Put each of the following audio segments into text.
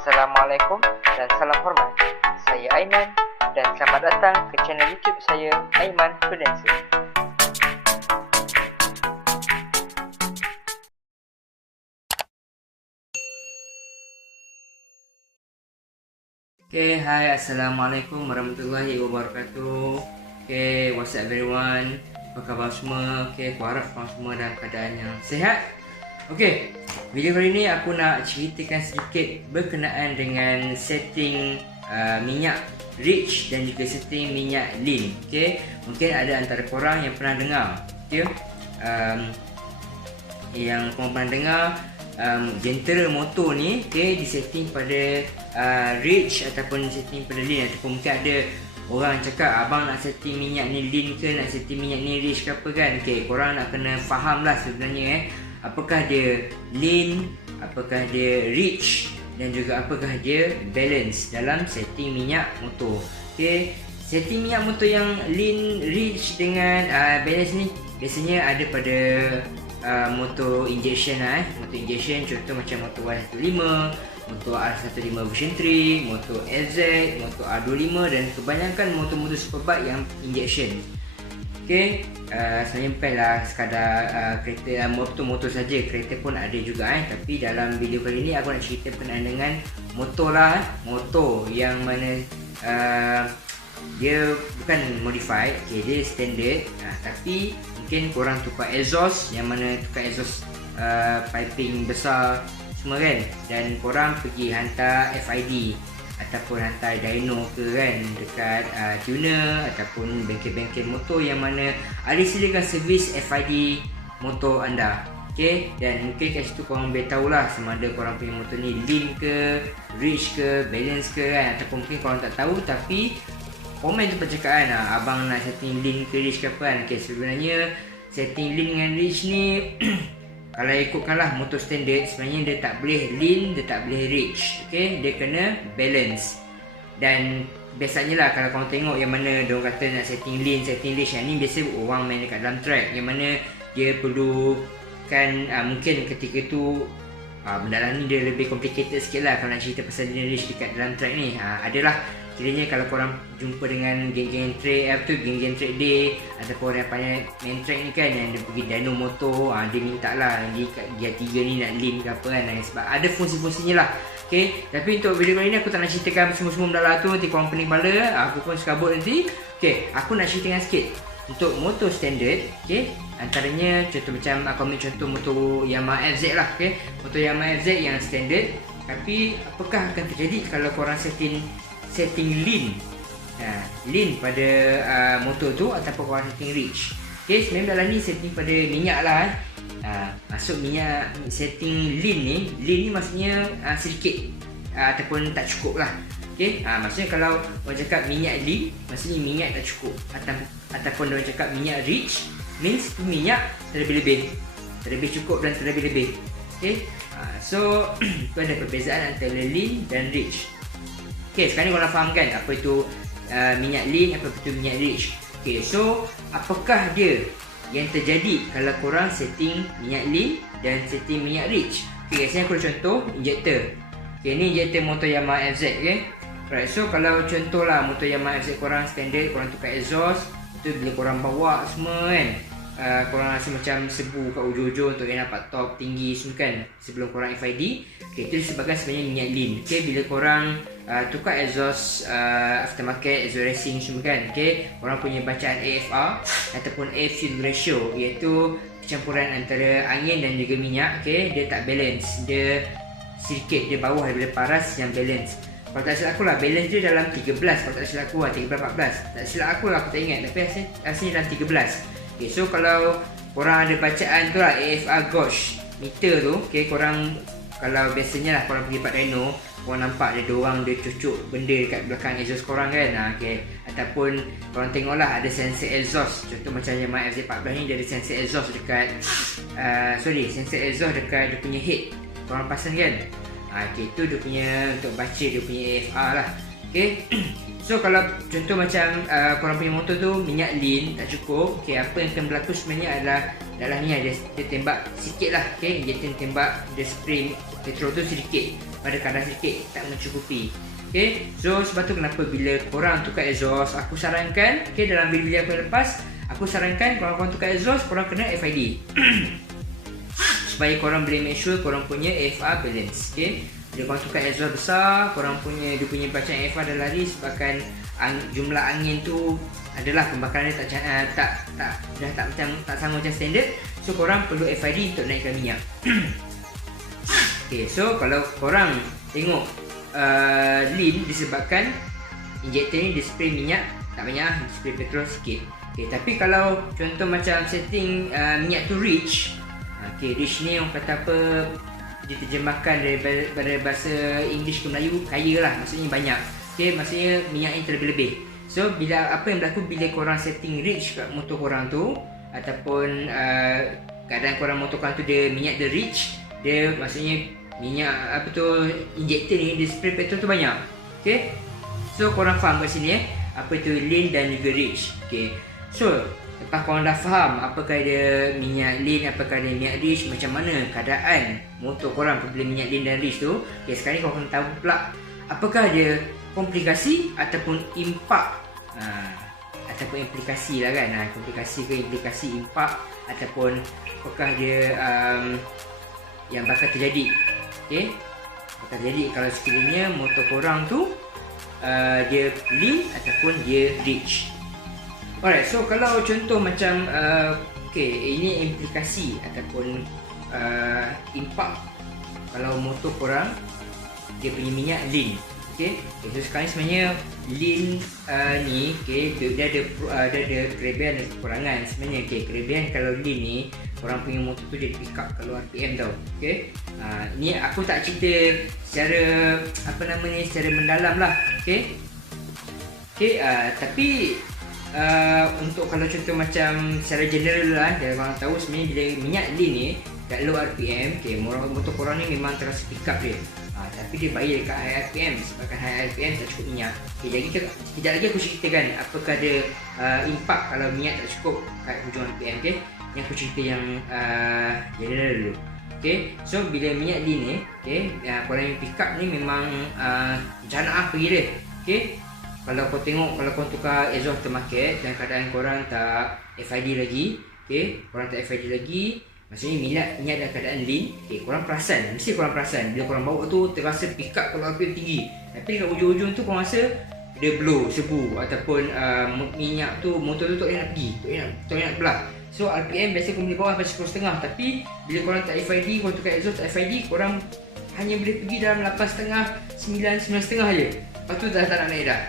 Assalamualaikum dan salam hormat. Saya Aiman dan selamat datang ke channel YouTube saya, Aiman Prudencer. Okay, hi, Assalamualaikum warahmatullahi wabarakatuh. Okay, what's up everyone? Apa khabar semua? Okay, aku harap korang semua dalam keadaan yang sihat. Okay, video kali ni aku nak ceritakan sedikit berkenaan dengan setting minyak rich dan juga setting minyak lean. Okay, mungkin ada antara korang yang pernah dengar, okay? Yang korang pernah dengar jentera motor ni, okay, disetting pada rich ataupun setting pada lean, ataupun mungkin ada orang cakap abang nak setting minyak ni lean ke nak setting minyak ni rich ke apa kan. Okay, korang nak kena faham lah sebenarnya apakah dia lean, apakah dia rich dan juga apakah dia balance dalam setting minyak motor. Okay, setting minyak motor yang lean, rich dengan balance ni biasanya ada pada motor injection lah. Motor injection contoh macam motor Y15, motor R15 version 3, motor LZ, motor R25 dan kebanyakan motor-motor superbike yang injection. Okay, sebenarnya bukanlah sekadar kereta motor saja, kereta pun ada juga tapi dalam video kali ni aku nak cerita berkenaan dengan motor lah, motor yang mana dia bukan modified, okay, dia standard, tapi mungkin korang tukar exhaust, yang mana tukar exhaust piping besar semua kan, dan korang pergi hantar FID ataupun hantar dyno ke kan dekat tuner ataupun bengkel-bengkel motor yang mana ada sediakan servis FID motor anda. Okay, dan mungkin kat situ korang boleh tahulah sama ada korang punya motor ni lean ke, rich ke, balance ke kan, ataupun mungkin korang tak tahu tapi komen tu percakapan abang nak setting lean ke rich ke apa kan. Okay, sebenarnya setting lean dengan rich ni kalau ikutkanlah motor standard, sebenarnya dia tak boleh lean, dia tak boleh rich. Okay, dia kena balance. Dan biasanya lah kalau korang tengok yang mana diorang kata nak setting lean, setting rich, yang ni biasa orang main dekat dalam track, yang mana dia perlukan mungkin ketika tu benda lah ni dia lebih complicated sikit lah kalau nak cerita pasal lean rich dekat dalam track ni. Adalah kiranya kalau korang jumpa dengan geng-geng track geng-geng track day ataupun orang yang main track ni kan, yang dia pergi dyno motor, dia minta lah dia 3 ni nak lean ke apa kan, sebab ada fungsi-fungsinya lah. Okay, tapi untuk video kali ni aku tak nak ceritakan semua-semua benda lah tu, nanti korang pening kepala, aku pun sekabut nanti. Okay, aku nak ceritakan sikit untuk motor standard. Okay, antaranya contoh macam aku ambil contoh motor Yamaha FZ lah. Okay, motor Yamaha FZ yang standard, tapi apakah akan terjadi kalau korang setting lean pada motor tu ataupun korang setting rich. Okay, sebenarnya dalam ni setting pada minyak lah. Masuk minyak setting lean ni maksudnya sedikit ataupun tak cukup lah. Okay, maksudnya kalau orang cakap minyak lean, maksudnya minyak tak cukup, ataupun orang cakap minyak rich means minyak terlebih-lebih, terlebih cukup dan terlebih-lebih. Okay, so itu ada perbezaan antara lean dan rich. Okay, sekarang ni korang faham kan apa itu minyak lean, apa itu minyak rich. Okay, so apakah dia yang terjadi kalau korang setting minyak lean dan setting minyak rich? Okay, saya aku contoh injektor. Okay, ni injektor motor Yamaha FZ. Okay, right, so kalau contoh lah motor Yamaha FZ korang standard, korang tukar exhaust, itu bila korang bawa semua kan, korang rasa macam sebu kat ujung-ujung untuk yang nampak top tinggi semua kan sebelum korang FID. Okay, itu disebabkan sebenarnya minyak lean. Okay, bila korang tukar exhaust aftermarket, exhaust racing semua kan, okay, korang punya bacaan AFR ataupun air fuel ratio, iaitu campuran antara angin dan juga minyak. Okay, dia tak balance, dia sedikit, dia bawah daripada paras yang balance. Kalau tak silap aku lah, balance dia dalam 13. Kalau tak silap aku lah 13-14, tak silap aku lah, aku tak ingat, tapi rasanya dalam 13. Okay, so kalau korang ada bacaan tu lah AFR gauge meter tu, okay, korang kalau biasanya lah korang pergi part dyno, korang nampak ada orang dia cucuk benda dekat belakang exhaust korang kan. Okay, ataupun korang tengok lah ada sensor exhaust, contoh macam Yamaha FZ14 ni dia ada sensor exhaust dekat sensor exhaust dekat dia punya head, korang pasang kan. Okay, itu dia punya untuk baca dia punya AFR lah. Okay, so kalau contoh macam korang punya motor tu minyak lean tak cukup, okay, apa yang akan berlaku sebenarnya adalah ni dia tembak sikit lah. Okay, injektor tembak, dia spray petrol tu sedikit. pada kadar sikit, tak mencukupi. Okay, so sebab tu kenapa bila korang tukar exhaust, aku sarankan, okay, dalam video aku yang lepas, aku sarankan korang tukar exhaust, korang kena FID supaya korang boleh make sure korang punya AFR balance. Okay, bila korang tukar exhaust besar, korang punya, dia punya bacaan AFR dah lari sebabkan jumlah angin tu adalah pembakaran dia tak sama macam standard. So korang perlu FID untuk naikkan minyak. Okay, so kalau korang tengok lean disebabkan injektor ni dia spray minyak tak banyak, dia spray petrol sikit. Okay, tapi kalau contoh macam setting minyak tu rich, okay, rich ni orang kata apa, diterjemahkan daripada bahasa English ke Melayu, kaya lah, maksudnya banyak. Okay, maksudnya minyak ni terlebih-lebih. So bila apa yang berlaku bila korang setting rich kat motor korang tu, ataupun keadaan korang motor korang tu dia minyak dia rich, dia maksudnya minyak apa tu, injektor ni dia spray petrol tu banyak. Okay, so korang faham kat sini apa itu lean dan juga rich. Okay, so lepas korang dah faham apakah dia minyak lean, apakah dia minyak rich, macam mana keadaan motor korang apabila minyak lean dan rich tu. Okay, sekarang korang tahu pula apakah dia komplikasi ataupun impak, ataupun implikasi lah kan, komplikasi ke implikasi, impak ataupun apakah dia yang bakal terjadi. Okay, bakal terjadi kalau sekiranya motor korang tu dia lean ataupun dia rich. Alright, so kalau contoh macam okay, ini implikasi ataupun impak kalau motor korang dia punya minyak lean. Okay, so sekarang sebenarnya lean ni, okay, dia ada kelebihan dan kekurangan sebenarnya. Okay, kelebihan kalau lean ni, korang punya motor tu dia pick up kalau RPM tau. Okay, ni aku tak cerita secara apa namanya, secara mendalam lah. Okay, tapi untuk kalau contoh macam secara general lah, korang tahu sebenarnya bila minyak lean ni kat low RPM, okay, motor korang ni memang terasa pick up dia. Tapi dia baik dekat high RPM sebabkan high RPM tak cukup minyak. Okay, jadi kejap lagi aku ceritakan apakah ada impak kalau minyak tak cukup kat hujung RPM. Okay, ni aku cerita yang general dulu. Okay, so bila minyak lean ni, okay, korang yang pick up ni memang macam mana pergi dia. Okay, kalau kau tengok, kalau kau tukar exhaust termarket dan keadaan korang tak FID lagi, okay, korang tak FID lagi, maksudnya minyak dalam keadaan lean, okay, korang perasan, mesti korang perasan bila korang bawa tu terasa pick up kalau RPM tinggi, tapi kat ujung-ujung tu korang rasa dia blow, sebu, ataupun minyak tu, motor tu tak boleh nak pergi, tak boleh nak belah. So RPM biasa korang boleh bawah sampai 10.5, tapi bila korang tak FID, korang tukar exhaust tak FID, korang hanya boleh pergi dalam 8.5, 9.5 je. Lepas tu dah tak nak naik dah.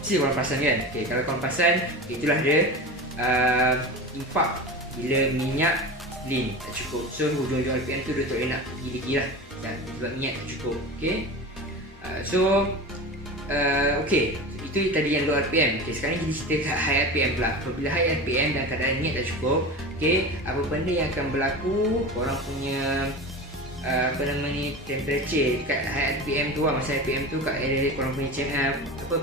Mesti korang perasan kan? Okay, kalau korang perasan, itulah dia impak bila minyak lean tak cukup. So hujung-hujung RPM tu dia tak boleh nak pergi lagi lah, sebab minyak tak cukup. Okay, okay, itu tadi yang low RPM. Okay, sekarang kita cerita kat high RPM pula. Apabila high RPM dan keadaan minyak tak cukup, okay, apa benda yang akan berlaku, korang punya apa nama ni, temperature kat high RPM tu, masa RPM tu kat area korang punya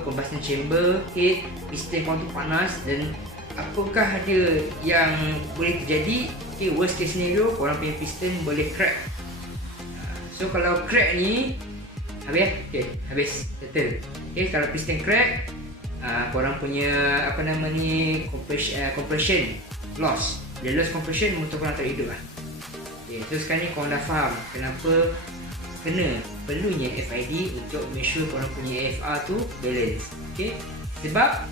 combustion chamber, okay, piston korang tu panas, dan apakah dia yang boleh terjadi. Okay, worst case scenario, korang punya piston boleh crack. So kalau crack ni habis, okay, habis, settle. Okay, kalau piston crack, korang punya apa nama ni, compression loss. Bila loss compression, motor korang tak hidup lah. Okay, so sekarang ni korang dah faham kenapa perlunya FID untuk make sure korang punya AFR tu balance. Okay, sebab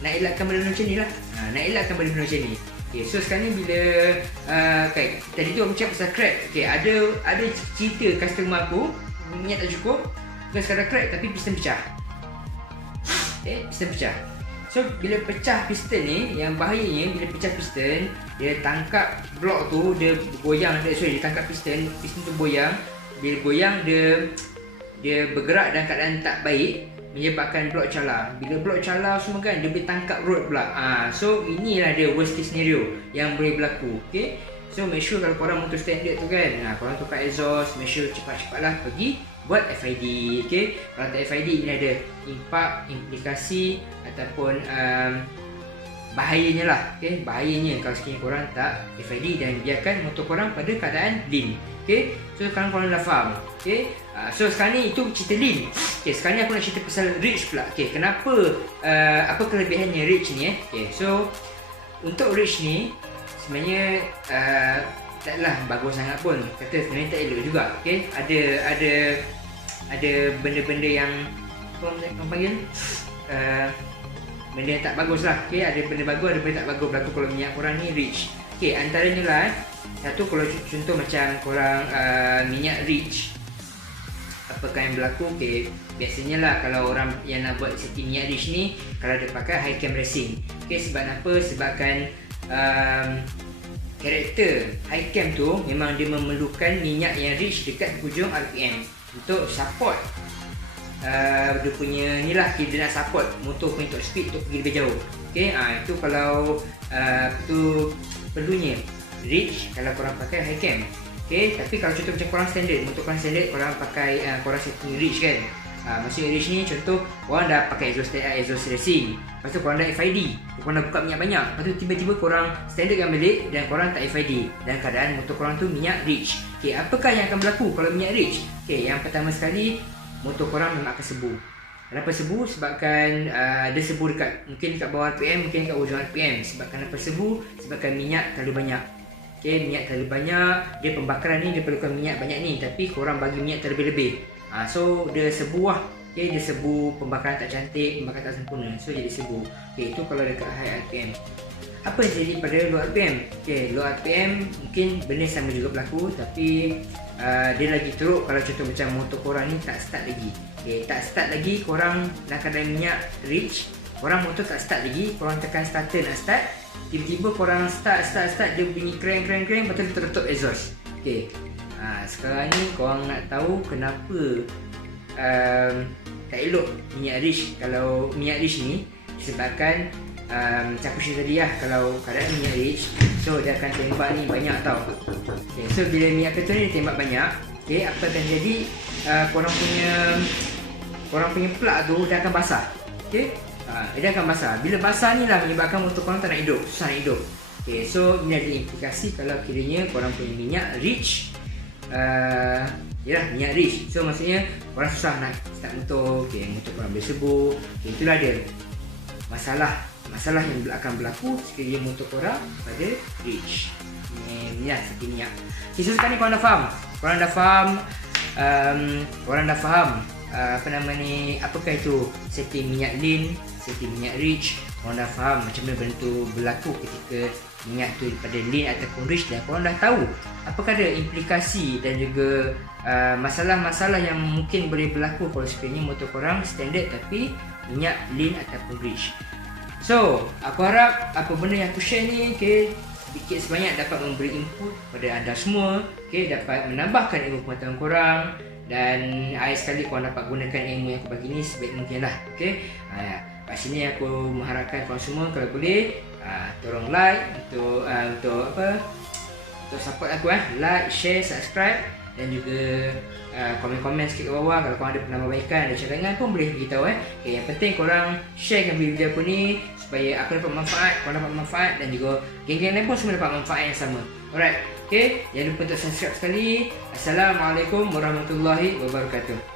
nak elakkan benda macam ni lah, nak elakkan benda macam ni. Okay, so sekarang ni bila okay, tadi tu aku cakap pasal crack. Okay, ada cerita customer aku minyak tak cukup, bukan sekadar crack tapi piston pecah. Okay, piston pecah. So bila pecah piston ni, yang bahayanya bila pecah piston, dia tangkap blok tu, dia goyang, dia tangkap piston tu goyang. Bila goyang, dia bergerak dalam keadaan tak baik, menyebabkan blok calar. Bila blok calar semua kan, dia boleh tangkap road pula. So inilah dia worst case scenario yang boleh berlaku. Okay, so make sure kalau korang motor standard tu kan, korang tukar exhaust, make sure cepat-cepatlah pergi buat FID. Okay, kalau tak FID, ini ada impak, implikasi ataupun bahayanya lah. Okay, bahayanya kalau sekiranya korang tak FID dan biarkan motor korang pada keadaan lean. Okay, so sekarang korang dah faham. Okay, so sekarang ni itu cerita lean. Okay, sekarang ni aku nak cerita pasal reach pula. Okay, kenapa, apa kelebihannya reach ni Okay, so untuk reach ni sebenarnya taklah bagus sangat pun. Kata sebenarnya tak elok juga. Okay, ada benda-benda yang apa panggil benda yang tak bagus lah. Okay, ada benda bagus, ada benda tak bagus berlaku kalau minyak korang ni reach. Okay, antaranya lah satu, kalau contoh macam korang minyak reach, apakah yang berlaku? Okay, biasanya lah kalau orang yang nak buat setting minyak reach ni, kalau dia pakai high cam racing. Okay, sebab apa? Sebabkan karakter high cam tu memang dia memerlukan minyak yang reach dekat hujung RPM untuk support dia punya ni lah, dia nak support motor punya top speed untuk pergi lebih jauh. Okay, itu kalau itu perlunya reach kalau korang pakai high cam. Okay, tapi kalau contoh macam korang standard, motor korang standard, korang pakai korang setting reach kan. Maksudnya reach ni contoh korang dah pakai exhaust racing, lepas tu korang dah FID, korang dah buka minyak banyak, lepas tu tiba-tiba korang standardkan balik dan korang tak FID, dan keadaan motor korang tu minyak reach. Okay, apakah yang akan berlaku kalau minyak reach? Okay, yang pertama sekali, motor korang memang akan sebu. Kenapa sebu? Sebabkan dia sebu mungkin dekat bawah RPM, mungkin dekat ujung RPM. Sebabkan apa sebu? Sebabkan minyak terlalu banyak. Okay, minyak terlalu banyak. Dia pembakaran ni dia perlukan minyak banyak ni, tapi korang bagi minyak terlebih-lebih. So dia sebu lah. Okay, dia sebu, pembakaran tak cantik, pembakaran tak sempurna. So jadi sebu. Okay, itu kalau dekat high RPM. Apa yang jadi pada low RPM? Okay, low RPM mungkin benda sama juga berlaku, tapi dia lagi teruk kalau contoh macam motor korang ni tak start lagi. Okay, tak start lagi, korang dah keadaan minyak reach, korang motor tak start lagi, korang tekan starter nak start, tiba-tiba korang start, dia bunyi crank, lepas tu tertutup exhaust. Okay, sekarang ni korang nak tahu kenapa tak elok minyak reach. Kalau minyak reach ni disebabkan macam aku cerita tadi lah, kalau keadaan minyak reach, so dia akan tembak ni banyak tau. Okay, so bila minyak petrol ni tembak banyak, okay, apa akan jadi? Korang punya plug tu dia akan basah. Okay, dia akan basah. Bila basah ni lah menyebabkan motor korang tak nak hidup, susah nak hidup. Okay, so ini ada implikasi kalau kiranya korang punya minyak reach, yalah, minyak reach. So maksudnya korang susah nak start motor. Okay, motor korang boleh sebu. Okay, itulah dia masalah yang akan berlaku sekiranya motor korang pada reach. Ni lah setting minyak. Okay, so sekarang ni korang dah faham, apa nama ni, apakah itu setting minyak lean, setting minyak reach. Korang dah faham macam mana benda tu berlaku ketika minyak tu pada lean ataupun reach, dan korang dah tahu apakah ada implikasi dan juga masalah-masalah yang mungkin boleh berlaku kalau sekiranya motor korang standard tapi minyak lean ataupun reach. So, aku harap apa benda yang aku share ni, okay, sedikit sebanyak dapat memberi input pada anda semua, okay, dapat menambahkan ilmu pengetahuan korang, dan akhir sekali korang dapat gunakan ilmu yang aku bagi ni sebaik mungkin lah. Okay, kat sini aku mengharapkan korang semua kalau boleh tolong like untuk support aku, like, share, subscribe, dan juga komen-komen sikit ke bawah. Kalau korang ada penambahbaikan, ada cadangan pun boleh beritahu. Okay, yang penting korang sharekan video aku ni supaya aku dapat manfaat, korang dapat manfaat, dan juga geng-geng lain pun semua dapat manfaat yang sama. Alright, okay, jangan lupa untuk subscribe sekali. Assalamualaikum warahmatullahi wabarakatuh.